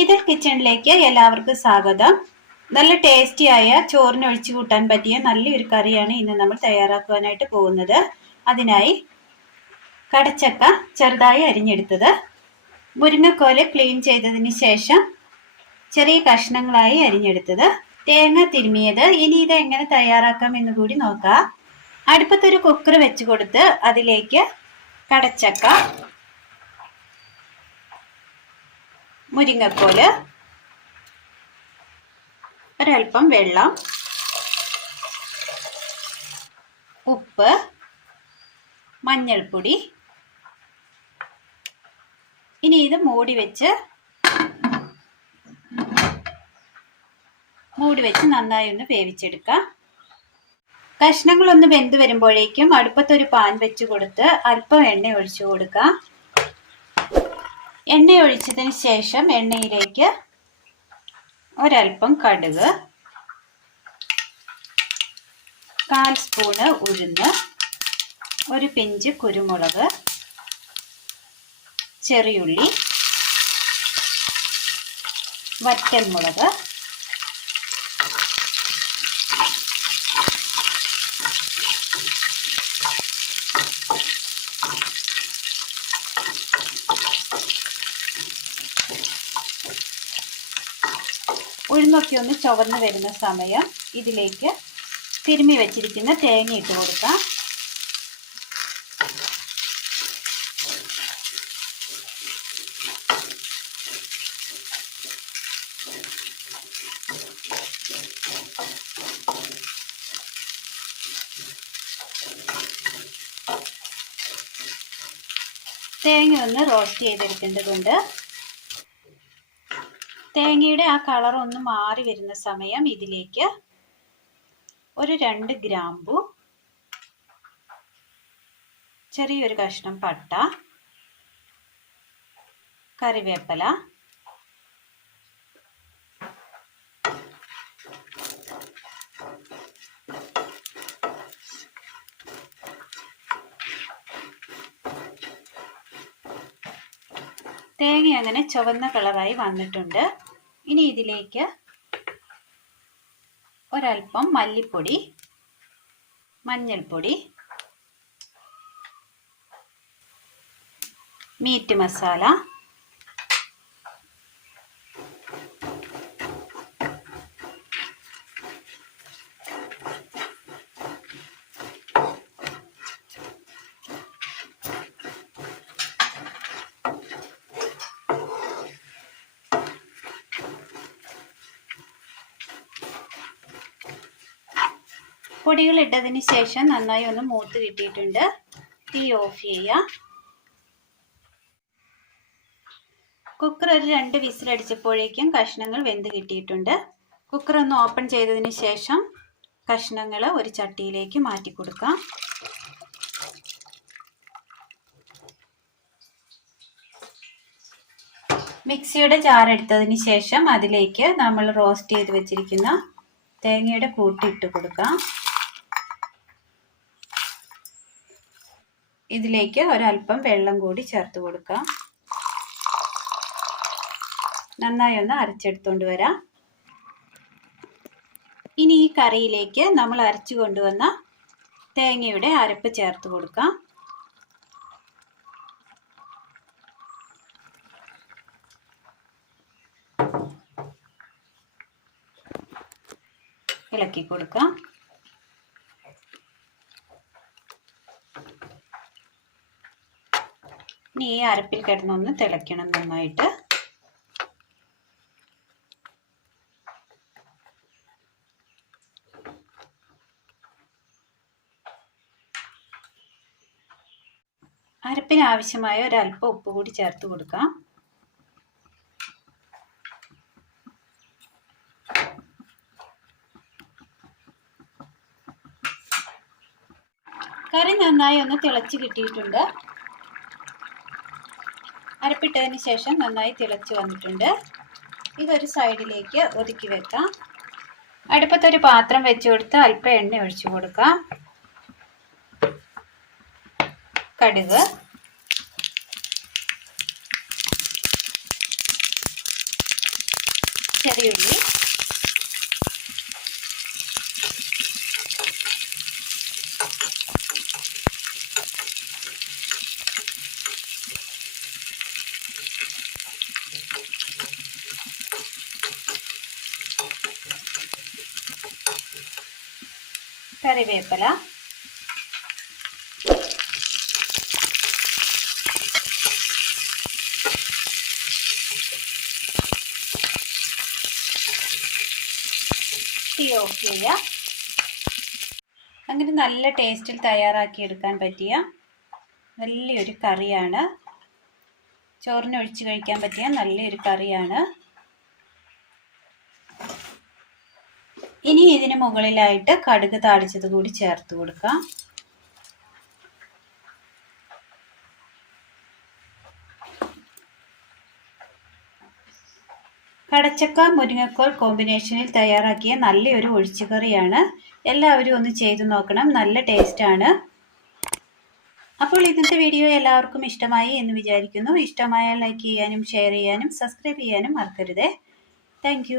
ഇതിൽ കിച്ചണിലേക്ക് എല്ലാവർക്കും സ്വാഗതം. നല്ല ടേസ്റ്റിയായ ചോറിന് ഒഴിച്ചു കൂട്ടാൻ പറ്റിയ നല്ലൊരു കറിയാണ് ഇന്ന് നമ്മൾ തയ്യാറാക്കുവാനായിട്ട് പോകുന്നത്. അതിനായി കടച്ചക്ക ചെറുതായി അരിഞ്ഞെടുത്തത്, മുരിങ്ങക്കോല് ക്ലീൻ ചെയ്തതിന് ശേഷം ചെറിയ കഷ്ണങ്ങളായി അരിഞ്ഞെടുത്തത്, തേങ്ങ തിരുമിയത്. ഇനി ഇത് എങ്ങനെ തയ്യാറാക്കാം എന്ന് കൂടി നോക്കാം. അടുപ്പത്തൊരു കുക്കർ വെച്ച് കൊടുത്ത് അതിലേക്ക് കടച്ചക്ക, മുരിങ്ങക്കോല്, ഒരൽപ്പം വെള്ളം, ഉപ്പ്, മഞ്ഞൾപ്പൊടി. ഇനി ഇത് മൂടി വെച്ച് നന്നായി ഒന്ന് വേവിച്ചെടുക്കാം. കഷ്ണങ്ങളൊന്ന് വെന്ത് വരുമ്പോഴേക്കും അടുപ്പത്തൊരു പാൻ വെച്ച് കൊടുത്ത് അല്പം എണ്ണ ഒഴിച്ചു കൊടുക്കാം. എണ്ണ ഒഴിച്ചതിന് ശേഷം എണ്ണയിലേക്ക് ഒരൽപ്പം കടുക്, 1/4 സ്പൂണ് ഉഴുന്ന്, ഒരു പിഞ്ച് കുരുമുളക്, ചെറിയുള്ളി, വറ്റൽമുളക്, ഉഴുന്നൊക്കെ ഒന്ന് ചുവന്ന് വരുന്ന സമയം ഇതിലേക്ക് തിരുമ്മി വെച്ചിരിക്കുന്ന തേങ്ങ ഇട്ട് കൊടുക്കാം. തേങ്ങ ഒന്ന് റോസ്റ്റ് ചെയ്തെടുക്കേണ്ടതുണ്ട്. തേങ്ങയുടെ ആ കളർ ഒന്ന് മാറി വരുന്ന സമയം ഇതിലേക്ക് ഒരു 2 ഗ്രാമ്പു, ചെറിയൊരു കഷ്ണം പട്ട, കറിവേപ്പില, തേങ്ങ അങ്ങനെ ചുവന്ന കളറായി വന്നിട്ടുണ്ട്. ഇനി ഇതിലേക്ക് ഒരൽപ്പം മല്ലിപ്പൊടി, മഞ്ഞൾപ്പൊടി, മീറ്റ് മസാല, പൊടികൾ ഇട്ടതിന് ശേഷം നന്നായി ഒന്ന് മൂത്ത് കിട്ടിയിട്ടുണ്ട്. തീ ഓഫ് ചെയ്യാം. കുക്കർ ഒരു 2 വിസിലടിച്ചപ്പോഴേക്കും കഷ്ണങ്ങൾ വെന്ത് കിട്ടിയിട്ടുണ്ട്. കുക്കർ ഒന്ന് ഓപ്പൺ ചെയ്തതിന് ശേഷം കഷ്ണങ്ങൾ ഒരു ചട്ടിയിലേക്ക് മാറ്റി കൊടുക്കാം. മിക്സിയുടെ ജാർ എടുത്തതിന് ശേഷം അതിലേക്ക് നമ്മൾ റോസ്റ്റ് ചെയ്ത് വെച്ചിരിക്കുന്ന തേങ്ങയുടെ കൂട്ട് ഇട്ട് കൊടുക്കാം. ഇതിലേക്ക് ഒരൽപ്പം വെള്ളം കൂടി ചേർത്ത് കൊടുക്കാം. നന്നായി ഒന്ന് അരച്ചെടുത്തോണ്ട് വരാം. ഇനി ഈ കറിയിലേക്ക് നമ്മൾ അരച്ചു കൊണ്ടുവന്ന തേങ്ങയുടെ അരപ്പ് ചേർത്ത് കൊടുക്കാം. ഇളക്കി കൊടുക്കാം. ഇനി ഈ അരപ്പിൽ കിടന്നൊന്ന് തിളയ്ക്കണം നന്നായിട്ട്. അരപ്പിന് ആവശ്യമായ ഒരല്പം ഉപ്പ് കൂടി ചേർത്ത് കൊടുക്കാം. കറി നന്നായി ഒന്ന് തിളച്ച് കിട്ടിയിട്ടുണ്ട്. അരപ്പിട്ടതിന് ശേഷം നന്നായി തിളച്ച് വന്നിട്ടുണ്ട്. ഇതൊരു സൈഡിലേക്ക് ഒതുക്കി വെക്കാം. അടുപ്പത്തൊരു പാത്രം വെച്ച് കൊടുത്ത് അല്പം എണ്ണ ഒഴിച്ചു കൊടുക്കാം. കടുക്, ചെറിയ ഉള്ളി, കറിവേപ്പില, തീ ഓഫ് ചെയ്യുക. അങ്ങനെ നല്ല ടേസ്റ്റിൽ തയ്യാറാക്കിയെടുക്കാൻ പറ്റിയ നല്ലൊരു കറിയാണ്. ചോറിനൊഴിച്ച് കഴിക്കാൻ പറ്റിയ നല്ലൊരു കറിയാണ്. ഇനി ഇതിന് മുകളിലായിട്ട് കടുക് താളിച്ചത് കൂടി ചേർത്ത് കൊടുക്കാം. കടച്ചക്ക മുരിങ്ങക്കോൽ കോമ്പിനേഷനിൽ തയ്യാറാക്കിയ നല്ലൊരു ഒഴിച്ചുകറിയാണ്. എല്ലാവരും ഒന്ന് ചെയ്തു നോക്കണം, നല്ല ടേസ്റ്റാണ്. അപ്പോൾ ഇന്നത്തെ വീഡിയോ എല്ലാവർക്കും ഇഷ്ടമായി എന്ന് വിചാരിക്കുന്നു. ഇഷ്ടമായാൽ ലൈക്ക് ചെയ്യാനും ഷെയർ ചെയ്യാനും സബ്സ്ക്രൈബ് ചെയ്യാനും മറക്കരുത്. താങ്ക്